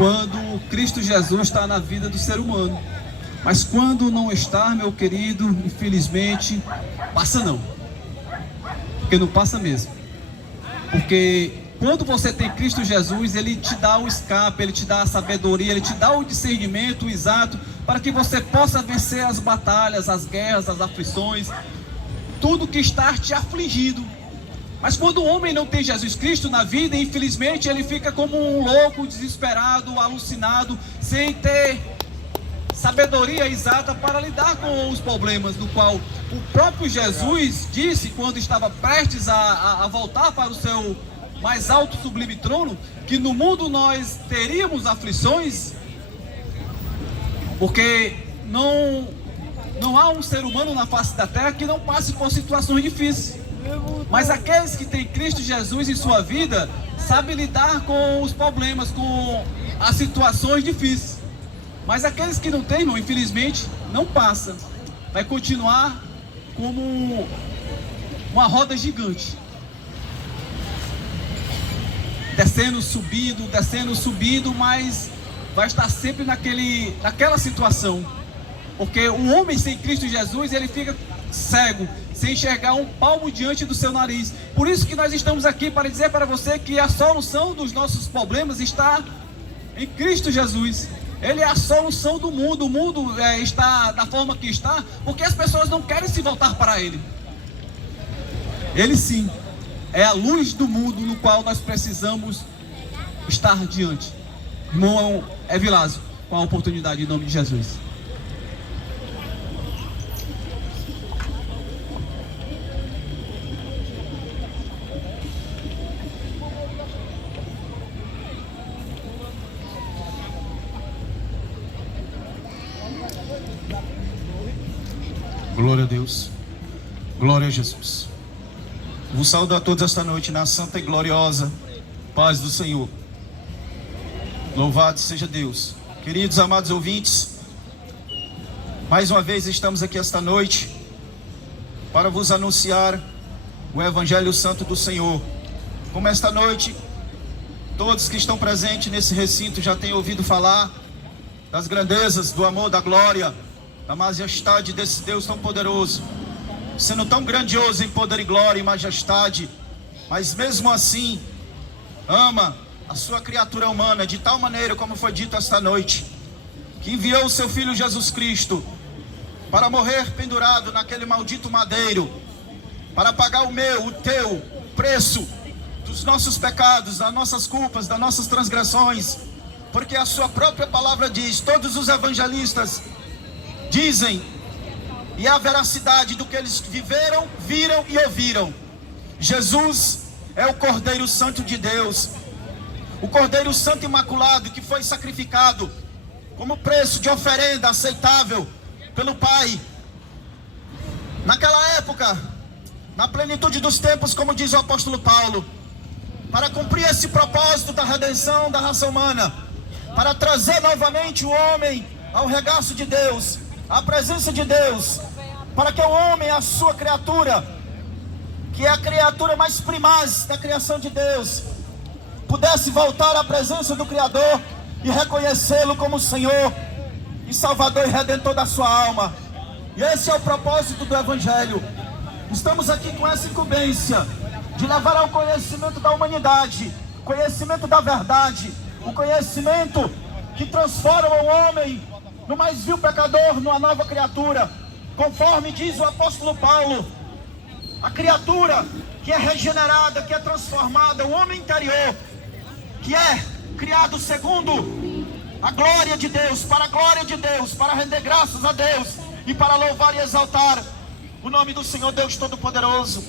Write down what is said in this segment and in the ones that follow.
quando Cristo Jesus está na vida do ser humano. Mas quando não está, meu querido, infelizmente, passa não. Porque não passa mesmo. Porque quando você tem Cristo Jesus, Ele te dá o escape, Ele te dá a sabedoria, Ele te dá o discernimento exato para que você possa vencer as batalhas, as guerras, as aflições, tudo que está te afligindo. Mas quando o homem não tem Jesus Cristo na vida, infelizmente ele fica como um louco, desesperado, alucinado, sem ter sabedoria exata para lidar com os problemas, no qual o próprio Jesus disse, quando estava prestes a voltar para o seu mais alto sublime trono, que no mundo nós teríamos aflições, porque não há um ser humano na face da terra que não passe por situações difíceis. Mas aqueles que têm Cristo Jesus em sua vida, sabem lidar com os problemas, com as situações difíceis. Mas aqueles que não têm, irmão, infelizmente, não passa. Vai continuar como uma roda gigante. Descendo, subindo, mas vai estar sempre naquela situação. Porque o homem sem Cristo Jesus, ele fica cego, sem enxergar um palmo diante do seu nariz. Por isso que nós estamos aqui para dizer para você que a solução dos nossos problemas está em Cristo Jesus. Ele é a solução do mundo. O mundo está da forma que está, porque as pessoas não querem se voltar para Ele. Ele sim é a luz do mundo no qual nós precisamos estar diante. Irmão Evilásio, com a oportunidade em nome de Jesus. Glória a Deus, glória a Jesus. Vos saúdo a todos esta noite na santa e gloriosa paz do Senhor. Louvado seja Deus. Queridos amados ouvintes, mais uma vez estamos aqui esta noite para vos anunciar o Evangelho Santo do Senhor. Como esta noite, todos que estão presentes nesse recinto já têm ouvido falar das grandezas, do amor, da glória, da majestade desse Deus tão poderoso, sendo tão grandioso em poder e glória e majestade, mas mesmo assim ama a sua criatura humana de tal maneira, como foi dito esta noite, que enviou o seu Filho Jesus Cristo para morrer pendurado naquele maldito madeiro, para pagar o meu, o teu preço dos nossos pecados, das nossas culpas, das nossas transgressões, porque a sua própria palavra diz, todos os evangelistas dizem, e a veracidade do que eles viveram, viram e ouviram. Jesus é o Cordeiro Santo de Deus, o Cordeiro Santo Imaculado, que foi sacrificado como preço de oferenda aceitável pelo Pai. Naquela época, na plenitude dos tempos, como diz o apóstolo Paulo, para cumprir esse propósito da redenção da raça humana, para trazer novamente o homem ao regaço de Deus, à presença de Deus, para que o homem, a sua criatura, que é a criatura mais primaz da criação de Deus, pudesse voltar à presença do Criador e reconhecê-lo como Senhor e Salvador e Redentor da sua alma. E esse é o propósito do Evangelho. Estamos aqui com essa incumbência de levar ao conhecimento da humanidade, conhecimento da verdade, o conhecimento que transforma o homem no mais vil pecador, numa nova criatura, conforme diz o apóstolo Paulo, a criatura que é regenerada, que é transformada, o homem interior, que é criado segundo a glória de Deus, para a glória de Deus, para render graças a Deus e para louvar e exaltar o nome do Senhor Deus Todo-Poderoso.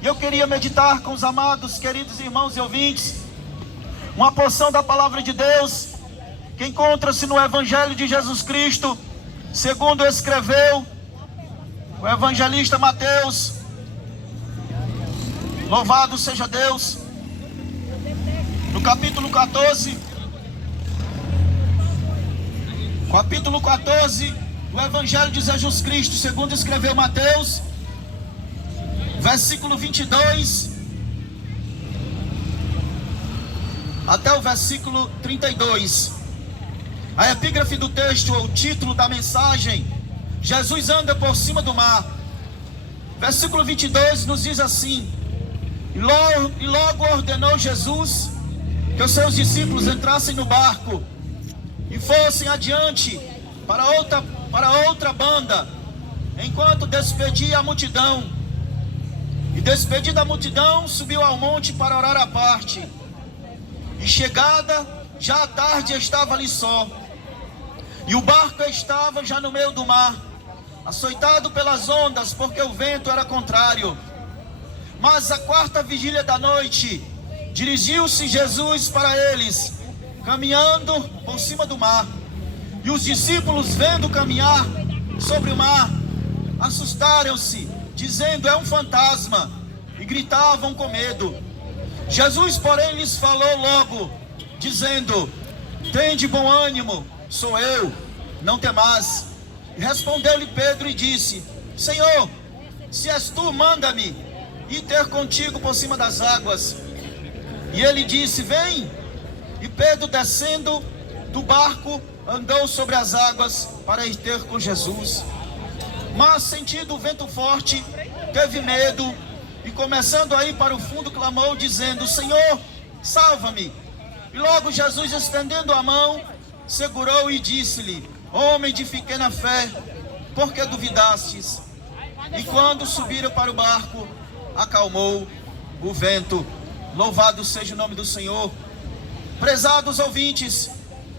E eu queria meditar com os amados, queridos irmãos e ouvintes, uma porção da palavra de Deus que encontra-se no Evangelho de Jesus Cristo, segundo escreveu o evangelista Mateus. Louvado seja Deus. No capítulo 14, do Evangelho de Jesus Cristo, segundo escreveu Mateus, versículo 22 até o versículo 32. A epígrafe do texto, o título da mensagem: Jesus anda por cima do mar. Versículo 22 nos diz assim: e logo ordenou Jesus que os seus discípulos entrassem no barco e fossem adiante para outra banda, enquanto despedia a multidão. E despedida a multidão, subiu ao monte para orar à parte. E chegada já a tarde, estava ali só. E o barco estava já no meio do mar, açoitado pelas ondas, porque o vento era contrário. Mas à quarta vigília da noite, dirigiu-se Jesus para eles, caminhando por cima do mar. E os discípulos, vendo caminhar sobre o mar, assustaram-se, dizendo: é um fantasma, e gritavam com medo. Jesus, porém, lhes falou logo, dizendo: tende bom ânimo, sou eu, não temais. E respondeu-lhe Pedro e disse: Senhor, se és tu, manda-me ir ter contigo por cima das águas. E ele disse: vem. E Pedro, descendo do barco, andou sobre as águas para ir ter com Jesus. Mas, sentindo o vento forte, teve medo e, começando a ir para o fundo, clamou, dizendo: Senhor, salva-me. E logo Jesus, estendendo a mão, segurou e disse-lhe: homem de pequena fé, por que duvidastes? E quando subiram para o barco, acalmou o vento. Louvado seja o nome do Senhor. Prezados ouvintes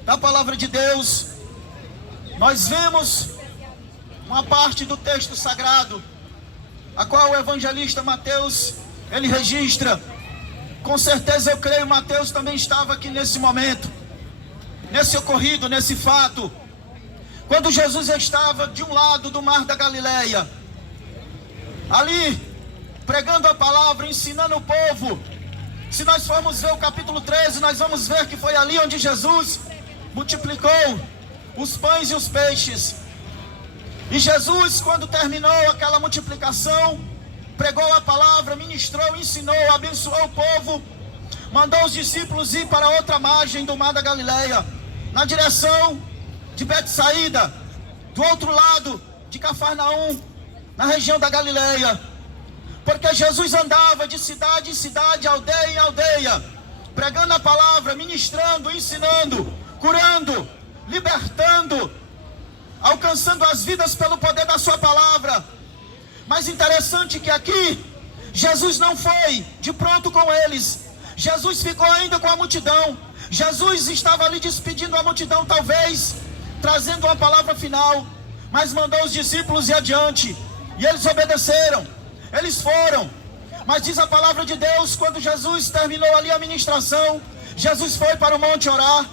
da palavra de Deus, nós vemos uma parte do texto sagrado, a qual o evangelista Mateus, ele registra. Com certeza eu creio, Mateus também estava aqui nesse momento, nesse ocorrido, nesse fato, quando Jesus estava de um lado do mar da Galileia, ali, pregando a palavra, ensinando o povo. Se nós formos ver o capítulo 13, nós vamos ver que foi ali onde Jesus multiplicou os pães e os peixes. E Jesus, quando terminou aquela multiplicação, pregou a palavra, ministrou, ensinou, abençoou o povo, mandou os discípulos ir para outra margem do mar da Galileia, na direção de Betsaída, do outro lado de Cafarnaum, na região da Galileia. Porque Jesus andava de cidade em cidade, aldeia em aldeia, pregando a palavra, ministrando, ensinando, curando, libertando, alcançando as vidas pelo poder da sua palavra. Mas interessante que aqui, Jesus não foi de pronto com eles. Jesus ficou ainda com a multidão. Jesus estava ali despedindo a multidão, talvez trazendo uma palavra final, mas mandou os discípulos ir adiante. E eles obedeceram, eles foram. Mas diz a palavra de Deus, quando Jesus terminou ali a ministração, Jesus foi para o monte orar,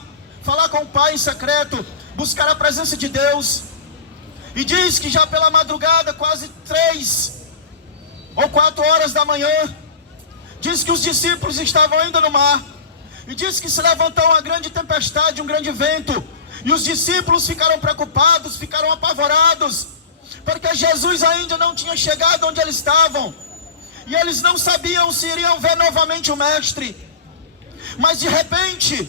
falar com o Pai em secreto, buscar a presença de Deus. E diz que já pela madrugada, quase 3 ou 4 horas da manhã, diz que os discípulos estavam ainda no mar. E diz que se levantou uma grande tempestade, um grande vento. E os discípulos ficaram preocupados, ficaram apavorados, porque Jesus ainda não tinha chegado onde eles estavam. E eles não sabiam se iriam ver novamente o Mestre. Mas de repente,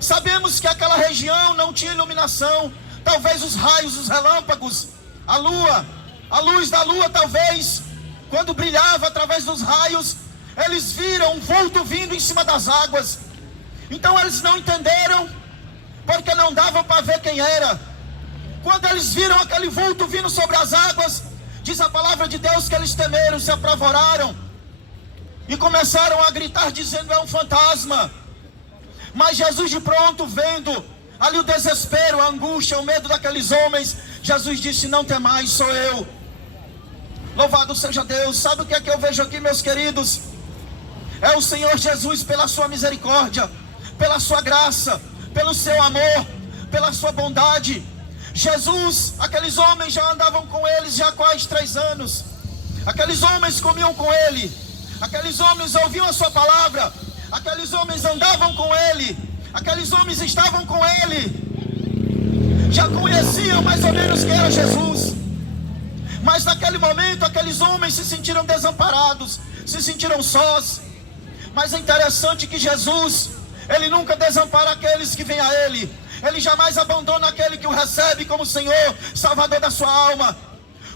sabemos que aquela região não tinha iluminação. Talvez os raios, os relâmpagos, a luz da lua talvez, quando brilhava através dos raios, eles viram um vulto vindo em cima das águas. Então eles não entenderam, porque não dava para ver quem era. Quando eles viram aquele vulto vindo sobre as águas, diz a palavra de Deus que eles temeram, se apavoraram e começaram a gritar dizendo: é um fantasma. Mas Jesus, de pronto, vendo ali o desespero, a angústia, o medo daqueles homens, Jesus disse: não temais, sou eu. Louvado seja Deus. Sabe o que é que eu vejo aqui, meus queridos? É o Senhor Jesus, pela sua misericórdia, pela sua graça, pelo seu amor, pela sua bondade. Jesus, aqueles homens já andavam com eles já há quase 3 anos. Aqueles homens comiam com ele, aqueles homens ouviam a sua palavra, aqueles homens andavam com ele, aqueles homens estavam com ele, já conheciam mais ou menos quem era Jesus. Mas naquele momento aqueles homens se sentiram desamparados, se sentiram sós. Mas é interessante que Jesus, ele nunca desampara aqueles que vêm a ele. Ele jamais abandona aquele que o recebe como Senhor, Salvador da sua alma.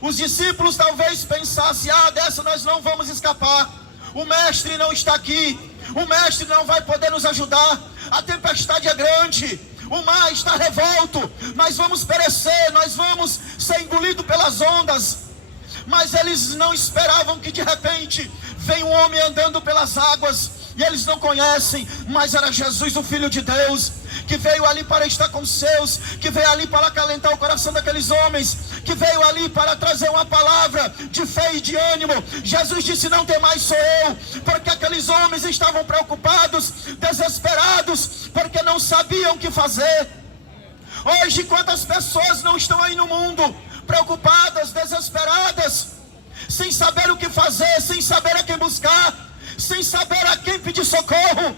Os discípulos talvez pensassem: dessa nós não vamos escapar. O mestre não está aqui. O mestre não vai poder nos ajudar. A tempestade é grande. O mar está revolto. Nós vamos perecer. Nós vamos ser engolidos pelas ondas. Mas eles não esperavam que de repente vem um homem andando pelas águas. E eles não conhecem, mas era Jesus, o Filho de Deus, que veio ali para estar com os seus, que veio ali para acalentar o coração daqueles homens, que veio ali para trazer uma palavra de fé e de ânimo. Jesus disse: não temais, sou eu. Porque aqueles homens estavam preocupados, desesperados, porque não sabiam o que fazer. Hoje, quantas pessoas não estão aí no mundo, preocupadas, desesperadas, sem saber o que fazer, sem saber a quem buscar, sem saber a quem pedir socorro.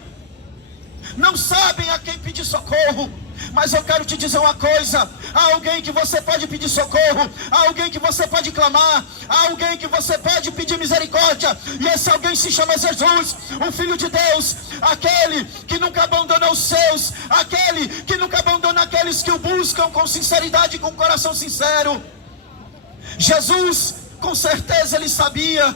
Não sabem a quem pedir socorro. Mas eu quero te dizer uma coisa: há alguém que você pode pedir socorro, há alguém que você pode clamar, há alguém que você pode pedir misericórdia. E esse alguém se chama Jesus, o Filho de Deus, aquele que nunca abandona os seus, aquele que nunca abandona aqueles que o buscam com sinceridade e com coração sincero. Jesus, com certeza, ele sabia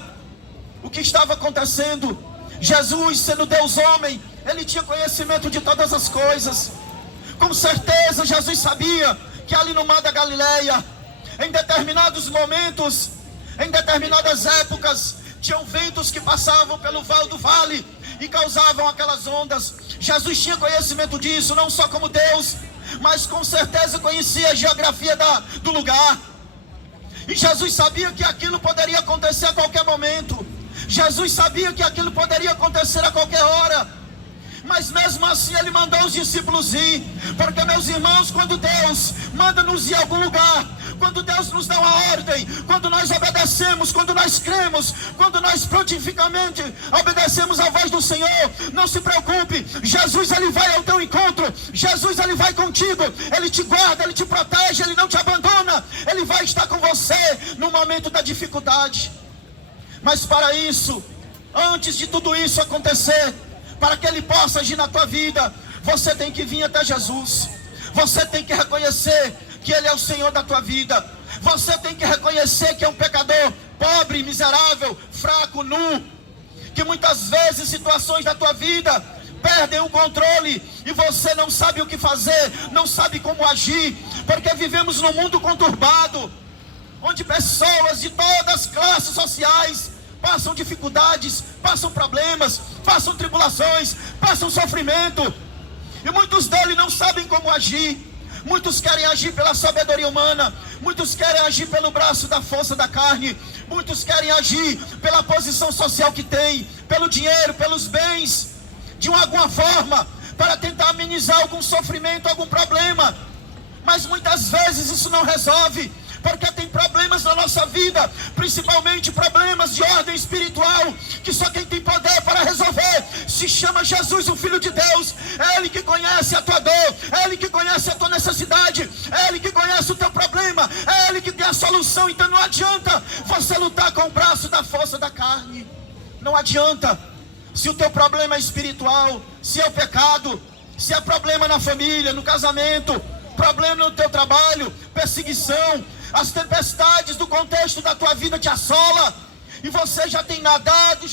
o que estava acontecendo. Jesus, sendo Deus homem, ele tinha conhecimento de todas as coisas. Com certeza Jesus sabia que ali no mar da Galileia, em determinados momentos, em determinadas épocas, tinham ventos que passavam pelo vale e causavam aquelas ondas. Jesus tinha conhecimento disso, não só como Deus, mas com certeza conhecia a geografia do lugar. E Jesus sabia que aquilo poderia acontecer a qualquer momento. Jesus sabia que aquilo poderia acontecer a qualquer hora. Mas mesmo assim ele mandou os discípulos ir. Porque, meus irmãos, quando Deus manda-nos ir a algum lugar, quando Deus nos dá uma ordem, quando nós obedecemos, quando nós cremos, quando nós prontificamente obedecemos a voz do Senhor, não se preocupe, Jesus ele vai ao teu encontro. Jesus ele vai contigo, ele te guarda, ele te protege, ele não te abandona. Ele vai estar com você no momento da dificuldade. Mas para isso, antes de tudo isso acontecer, para que ele possa agir na tua vida, você tem que vir até Jesus. Você tem que reconhecer que ele é o Senhor da tua vida. Você tem que reconhecer que é um pecador, pobre, miserável, fraco, nu, que muitas vezes situações da tua vida perdem o controle e você não sabe o que fazer, não sabe como agir, porque vivemos num mundo conturbado, onde pessoas de todas as classes sociais passam dificuldades, passam problemas, passam tribulações, passam sofrimento, e muitos deles não sabem como agir. Muitos querem agir pela sabedoria humana, muitos querem agir pelo braço da força da carne, muitos querem agir pela posição social que tem, pelo dinheiro, pelos bens, de alguma forma, para tentar amenizar algum sofrimento, algum problema. Mas muitas vezes isso não resolve, porque tem problemas na nossa vida, principalmente problemas de ordem espiritual, que só quem tem poder para resolver se chama Jesus, o Filho de Deus. É Ele que conhece a tua dor, é Ele que conhece a tua necessidade, é Ele que conhece o teu problema, é Ele que tem a solução. Então não adianta você lutar com o braço da força da carne, não adianta. Se o teu problema é espiritual, se é o pecado, se é problema na família, no casamento, problema no teu trabalho, perseguição, as tempestades do contexto da tua vida te assola, e você já tem nadado,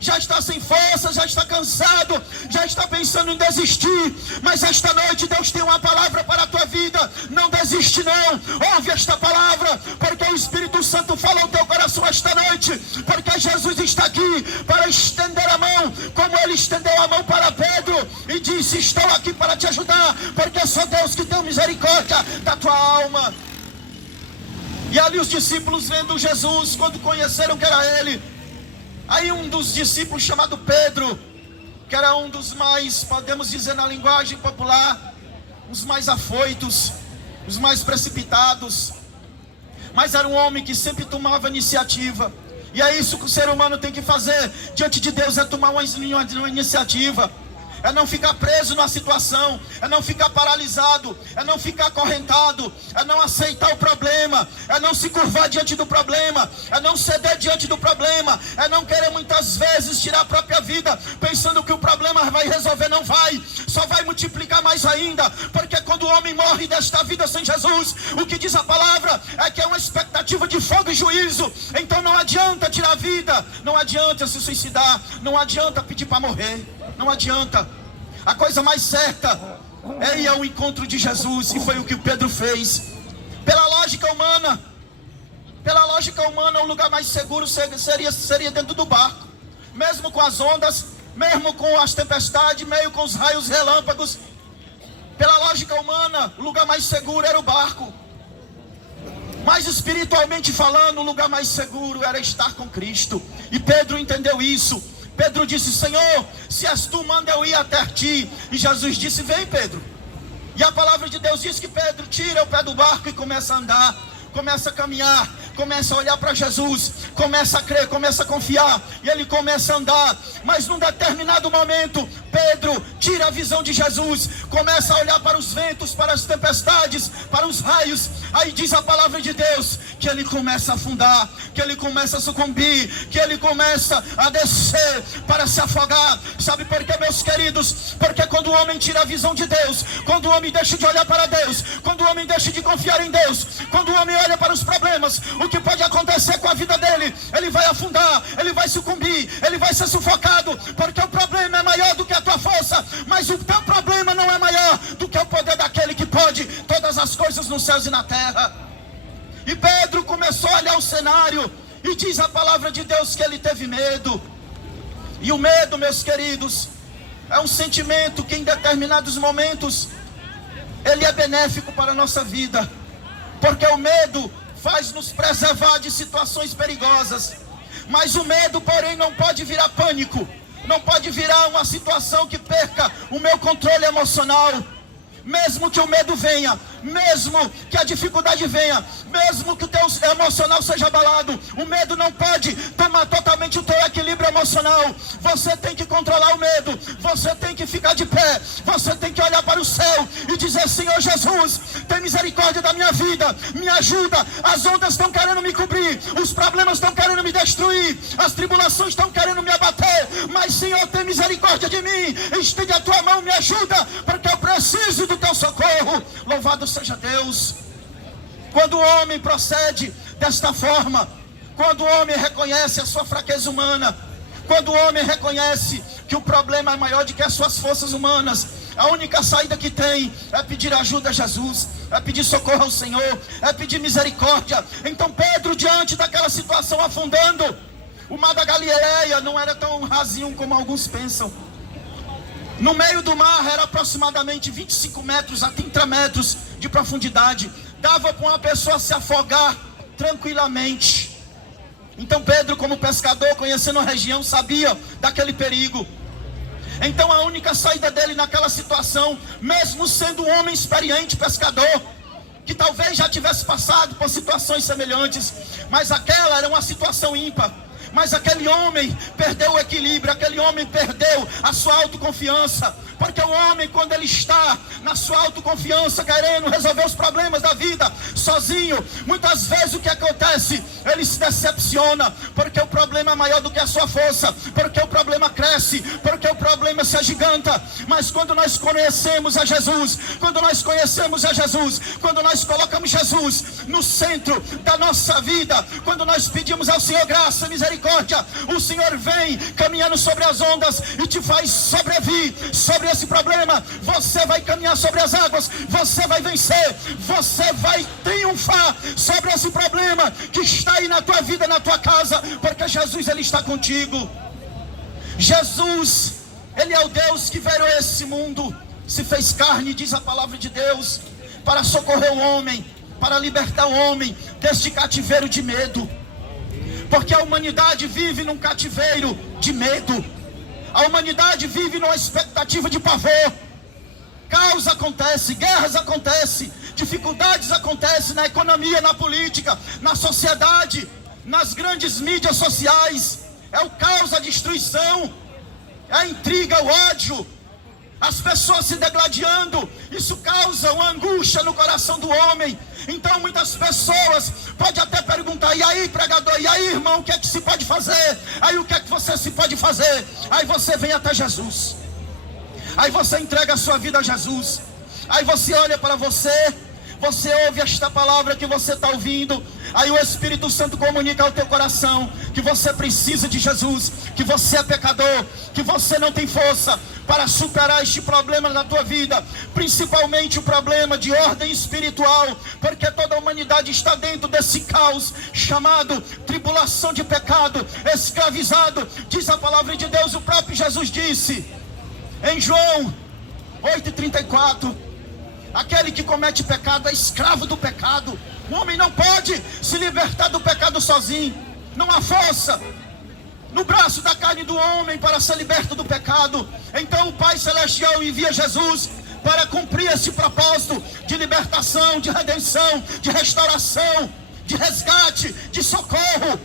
já está sem força, já está cansado, já está pensando em desistir. Mas esta noite Deus tem uma palavra para a tua vida: não desiste não, ouve esta palavra, porque o Espírito Santo fala ao teu coração esta noite, porque Jesus está aqui para estender a mão, como Ele estendeu a mão para Pedro, e disse: estou aqui para te ajudar, porque é só Deus que tem misericórdia da tua alma. E ali os discípulos, vendo Jesus, quando conheceram que era Ele, aí um dos discípulos, chamado Pedro, que era um dos mais, podemos dizer na linguagem popular, os mais afoitos, os mais precipitados, mas era um homem que sempre tomava iniciativa. E é isso que o ser humano tem que fazer diante de Deus, é tomar uma iniciativa. é não ficar preso numa situação, é não ficar paralisado, é não ficar acorrentado, é não aceitar o problema, é não se curvar diante do problema, é não ceder diante do problema, é não querer muitas vezes tirar a própria vida, pensando que o problema vai resolver. Não vai, só vai multiplicar mais ainda, porque quando o homem morre desta vida sem Jesus, o que diz a palavra é que é uma expectativa de fogo e juízo. Então não adianta tirar a vida, não adianta se suicidar, não adianta pedir para morrer, não adianta. A coisa mais certa é ir ao encontro de Jesus, e foi o que Pedro fez. Pela lógica humana, o lugar mais seguro seria dentro do barco, mesmo com as ondas, mesmo com as tempestades, meio com os raios relâmpagos. Pela lógica humana, o lugar mais seguro era o barco. Mas espiritualmente falando, o lugar mais seguro era estar com Cristo. E Pedro entendeu isso. Pedro disse: Senhor, se és tu, manda eu ir até ti. E Jesus disse: vem, Pedro. E a palavra de Deus diz que Pedro tira o pé do barco e começa a andar, começa a caminhar, começa a olhar para Jesus, começa a crer, começa a confiar, e ele começa a andar. Mas num determinado momento, Pedro tira a visão de Jesus, começa a olhar para os ventos, para as tempestades, para os raios. Aí diz a palavra de Deus que ele começa a afundar, que ele começa a sucumbir, que ele começa a descer para se afogar. Sabe por quê, meus queridos? Porque quando o homem tira a visão de Deus, quando o homem deixa de olhar para Deus, quando o homem deixa de confiar em Deus, quando o homem olha para os problemas, o que pode acontecer com a vida dele? Ele vai afundar, ele vai sucumbir, ele vai ser sufocado, porque o problema é maior do que a tua força, mas o teu problema não é maior do que o poder daquele que pode todas as coisas nos céus e na terra. E Pedro começou a olhar o cenário, e diz a palavra de Deus que ele teve medo. E o medo, meus queridos, é um sentimento que em determinados momentos ele é benéfico para a nossa vida, porque o medo faz nos preservar de situações perigosas. Mas o medo, porém, não pode virar pânico, não pode virar uma situação que perca o meu controle emocional. Mesmo que o medo venha, mesmo que a dificuldade venha, mesmo que o teu emocional seja abalado, o medo não pode tomar totalmente o teu equilíbrio emocional. Você tem que controlar o medo, você tem que ficar de pé, você tem que olhar para o céu e dizer: Senhor Jesus, tem misericórdia da minha vida, me ajuda. As ondas estão querendo me cobrir, os problemas estão querendo me destruir, as tribulações estão querendo me abater, mas Senhor, tem misericórdia de mim, estende a tua mão, me ajuda, porque eu preciso do teu socorro. Louvado seja Deus. Quando o homem procede desta forma, quando o homem reconhece a sua fraqueza humana, quando o homem reconhece que o problema é maior do que as suas forças humanas, a única saída que tem é pedir ajuda a Jesus, é pedir socorro ao Senhor, é pedir misericórdia. Então Pedro, diante daquela situação afundando, o mar da Galileia não era tão rasinho como alguns pensam. No meio do mar era aproximadamente 25 metros a 30 metros de profundidade. Dava para uma pessoa se afogar tranquilamente. Então Pedro, como pescador, conhecendo a região, sabia daquele perigo. Então a única saída dele naquela situação, mesmo sendo um homem experiente pescador, que talvez já tivesse passado por situações semelhantes, mas aquela era uma situação ímpar. Mas aquele homem perdeu o equilíbrio, aquele homem perdeu a sua autoconfiança. Porque o homem, quando ele está na sua autoconfiança, querendo resolver os problemas da vida sozinho, muitas vezes o que acontece? Ele se decepciona, porque o problema é maior do que a sua força, porque o problema cresce, porque o problema se agiganta. Mas quando nós conhecemos a Jesus, quando nós colocamos Jesus no centro da nossa vida, quando nós pedimos ao Senhor graça, misericórdia, o Senhor vem caminhando sobre as ondas e te faz sobrevir sobre esse problema. Você vai caminhar sobre as águas, você vai vencer, você vai triunfar sobre esse problema que está aí na tua vida, na tua casa, porque Jesus, ele está contigo. Jesus, ele é o Deus que veio a esse mundo, se fez carne, diz a palavra de Deus, para socorrer o homem, para libertar o homem deste cativeiro de medo. Porque a humanidade vive num cativeiro de medo. A humanidade vive numa expectativa de pavor. Caos acontece, guerras acontecem, dificuldades acontecem na economia, na política, na sociedade, nas grandes mídias sociais. É o caos, a destruição, é a intriga, o ódio. as pessoas se degladiando, isso causa uma angústia no coração do homem. Então muitas pessoas podem até perguntar: e aí, pregador, e aí, irmão, o que é que se pode fazer? Aí o que é que você se pode fazer? Aí você vem até Jesus, aí você entrega a sua vida a Jesus, aí você olha para você ouve esta palavra que você está ouvindo, aí o Espírito Santo comunica ao teu coração que você precisa de Jesus, que você é pecador, que você não tem força para superar este problema na tua vida, principalmente o problema de ordem espiritual, porque toda a humanidade está dentro desse caos chamado tribulação de pecado, escravizado. Diz a palavra de Deus, o próprio Jesus disse em João 8,34: aquele que comete pecado é escravo do pecado. O homem não pode se libertar do pecado sozinho. Não há força no braço da carne do homem para ser liberto do pecado. Então o Pai Celestial envia Jesus para cumprir esse propósito de libertação, de redenção, de restauração, de resgate, de socorro,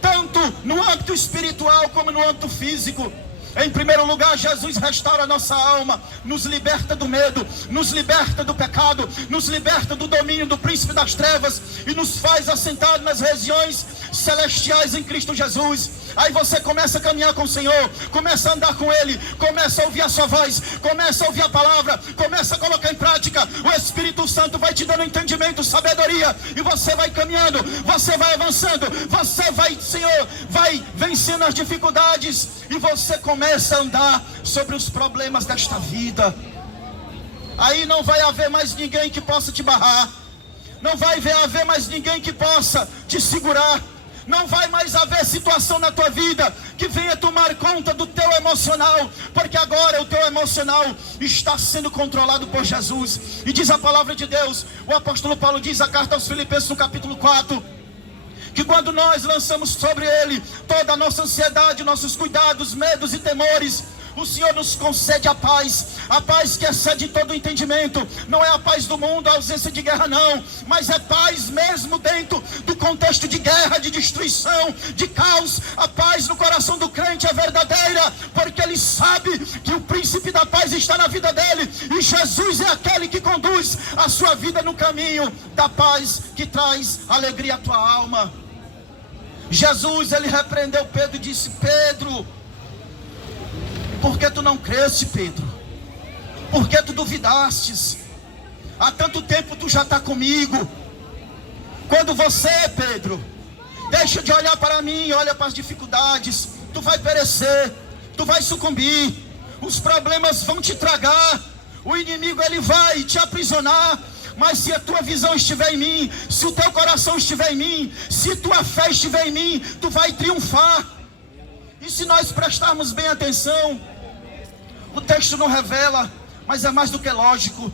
tanto no âmbito espiritual como no âmbito físico. Em primeiro lugar, Jesus restaura a nossa alma, nos liberta do medo, nos liberta do pecado, nos liberta do domínio do príncipe das trevas e nos faz assentar nas regiões celestiais em Cristo Jesus. Aí você começa a caminhar com o Senhor, começa a andar com Ele, começa a ouvir a sua voz, começa a ouvir a palavra, começa a colocar em prática. O Espírito Santo vai te dando entendimento, sabedoria, e você vai caminhando, você vai avançando, você vai, Senhor, vai vencendo as dificuldades, e você começa a andar sobre os problemas desta vida. Aí não vai haver mais ninguém que possa te barrar, não vai haver mais ninguém que possa te segurar, não vai mais haver situação na tua vida que venha tomar conta do teu emocional, porque agora o teu emocional está sendo controlado por Jesus. E diz a palavra de Deus, o apóstolo Paulo diz a carta aos Filipenses no capítulo 4, que quando nós lançamos sobre Ele toda a nossa ansiedade, nossos cuidados, medos e temores, o Senhor nos concede a paz que excede todo o entendimento. Não é a paz do mundo, a ausência de guerra não, mas é paz mesmo dentro do contexto de guerra, de destruição, de caos. A paz no coração do crente é verdadeira, porque ele sabe que o príncipe da paz está na vida dele, e Jesus é aquele que conduz a sua vida no caminho da paz, que traz alegria à tua alma. Jesus, ele repreendeu Pedro e disse: Pedro, por que tu não cresce, Pedro? Por que tu duvidastes? Há tanto tempo tu já está comigo. Quando você, Pedro, deixa de olhar para mim, olha para as dificuldades, tu vai perecer, tu vai sucumbir, os problemas vão te tragar, o inimigo ele vai te aprisionar. Mas se a tua visão estiver em mim, se o teu coração estiver em mim, se tua fé estiver em mim, tu vai triunfar. E se nós prestarmos bem atenção, o texto não revela, mas é mais do que lógico.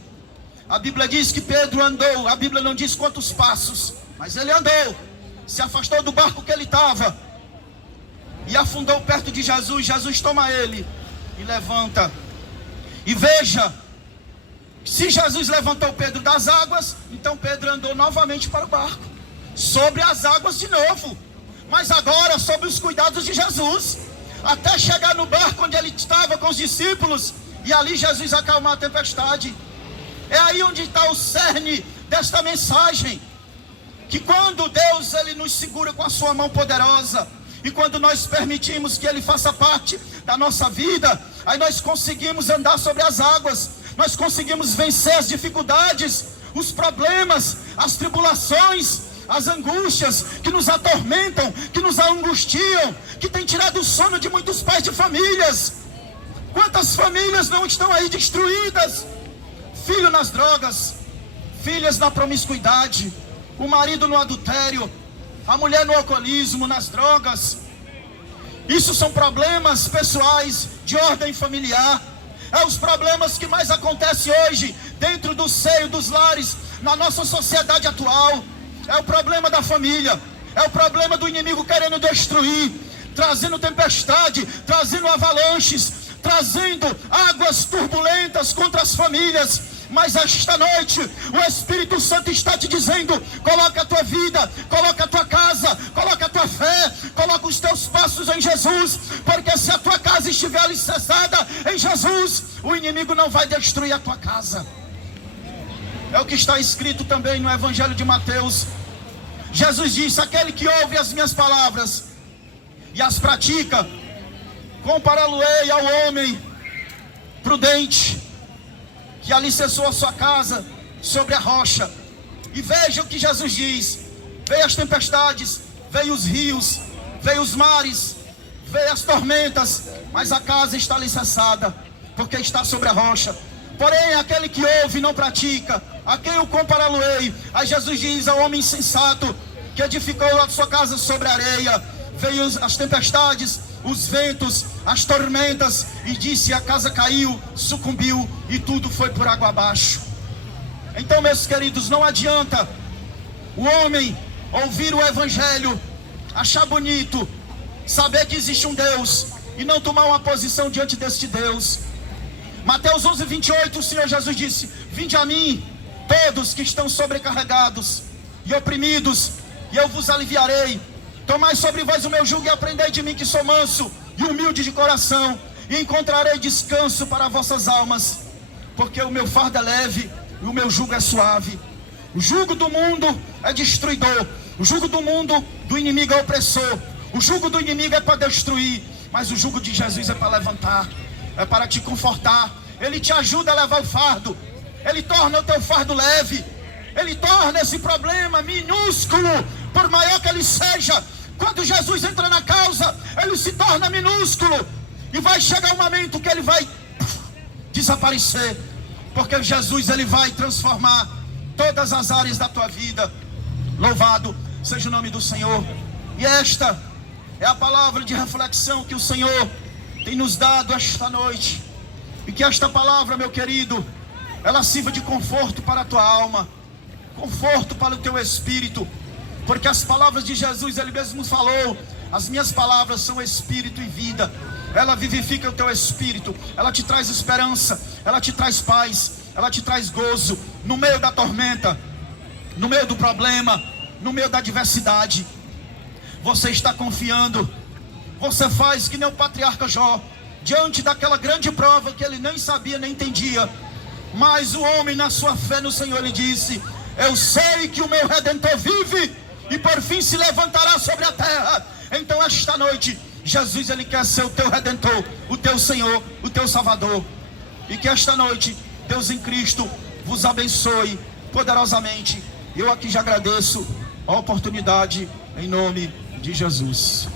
A Bíblia diz que Pedro andou, a Bíblia não diz quantos passos, mas ele andou, se afastou do barco que ele estava e afundou perto de Jesus. Jesus toma ele e levanta. E veja, se Jesus levantou Pedro das águas, então Pedro andou novamente para o barco, sobre as águas de novo, mas agora sob os cuidados de Jesus, até chegar no barco onde ele estava com os discípulos, e ali Jesus acalmar a tempestade. É aí onde está o cerne desta mensagem, que quando Deus ele nos segura com a sua mão poderosa, e quando nós permitimos que Ele faça parte da nossa vida, aí nós conseguimos andar sobre as águas, nós conseguimos vencer as dificuldades, os problemas, as tribulações, as angústias que nos atormentam, que nos angustiam, que tem tirado o sono de muitos pais de famílias. Quantas famílias não estão aí destruídas? Filho nas drogas, filhas na promiscuidade, o marido no adultério, a mulher no alcoolismo, nas drogas. Isso são problemas pessoais de ordem familiar. É os problemas que mais acontecem hoje dentro do seio dos lares, na nossa sociedade atual. É o problema da família, é o problema do inimigo querendo destruir, trazendo tempestade, trazendo avalanches, trazendo águas turbulentas contra as famílias. Mas esta noite o Espírito Santo está te dizendo: coloca a tua vida, coloca a tua casa, coloca a tua fé, coloca os teus passos em Jesus, porque se a tua casa estiver alicerçada em Jesus, o inimigo não vai destruir a tua casa. É o que está escrito também no Evangelho de Mateus. Jesus disse: aquele que ouve as minhas palavras e as pratica, compará-lo-ei ao homem prudente que alicerçou a sua casa sobre a rocha. E veja o que Jesus diz: veio as tempestades, veio os rios, veio os mares, veio as tormentas, mas a casa está alicerçada, porque está sobre a rocha. Porém, aquele que ouve e não pratica, a quem o compará-lo-ei? Aí Jesus diz ao homem insensato que edificou a sua casa sobre a areia. Veio as tempestades, os ventos, as tormentas, e disse: a casa caiu, sucumbiu, e tudo foi por água abaixo. Então, meus queridos, não adianta o homem ouvir o Evangelho, achar bonito, saber que existe um Deus, e não tomar uma posição diante deste Deus. Mateus 11, 28, o Senhor Jesus disse: vinde a mim, todos que estão sobrecarregados e oprimidos, e eu vos aliviarei. Tomai sobre vós o meu jugo e aprendei de mim, que sou manso e humilde de coração, e encontrarei descanso para vossas almas, porque o meu fardo é leve e o meu jugo é suave. O jugo do mundo é destruidor, o jugo do mundo do inimigo é opressor, o jugo do inimigo é para destruir, mas o jugo de Jesus é para levantar, é para te confortar. Ele te ajuda a levar o fardo, ele torna o teu fardo leve, ele torna esse problema minúsculo, por maior que ele seja. Quando Jesus entra na causa, ele se torna minúsculo, e vai chegar um momento que ele vai desaparecer, porque Jesus, ele vai transformar todas as áreas da tua vida. Louvado seja o nome do Senhor. E esta é a palavra de reflexão que o Senhor tem nos dado esta noite, e que esta palavra, meu querido, ela sirva de conforto para a tua alma, conforto para o teu espírito, porque as palavras de Jesus, ele mesmo falou: as minhas palavras são espírito e vida. Ela vivifica o teu espírito, ela te traz esperança, ela te traz paz, ela te traz gozo no meio da tormenta, no meio do problema, no meio da adversidade. Você está confiando, você faz que nem o patriarca Jó, diante daquela grande prova que ele nem sabia nem entendia, mas o homem, na sua fé no Senhor, ele disse: eu sei que o meu Redentor vive, e por fim se levantará sobre a terra. Então esta noite, Jesus, ele quer ser o teu Redentor, o teu Senhor, o teu Salvador. E que esta noite, Deus em Cristo vos abençoe poderosamente. Eu aqui já agradeço a oportunidade, em nome de Jesus.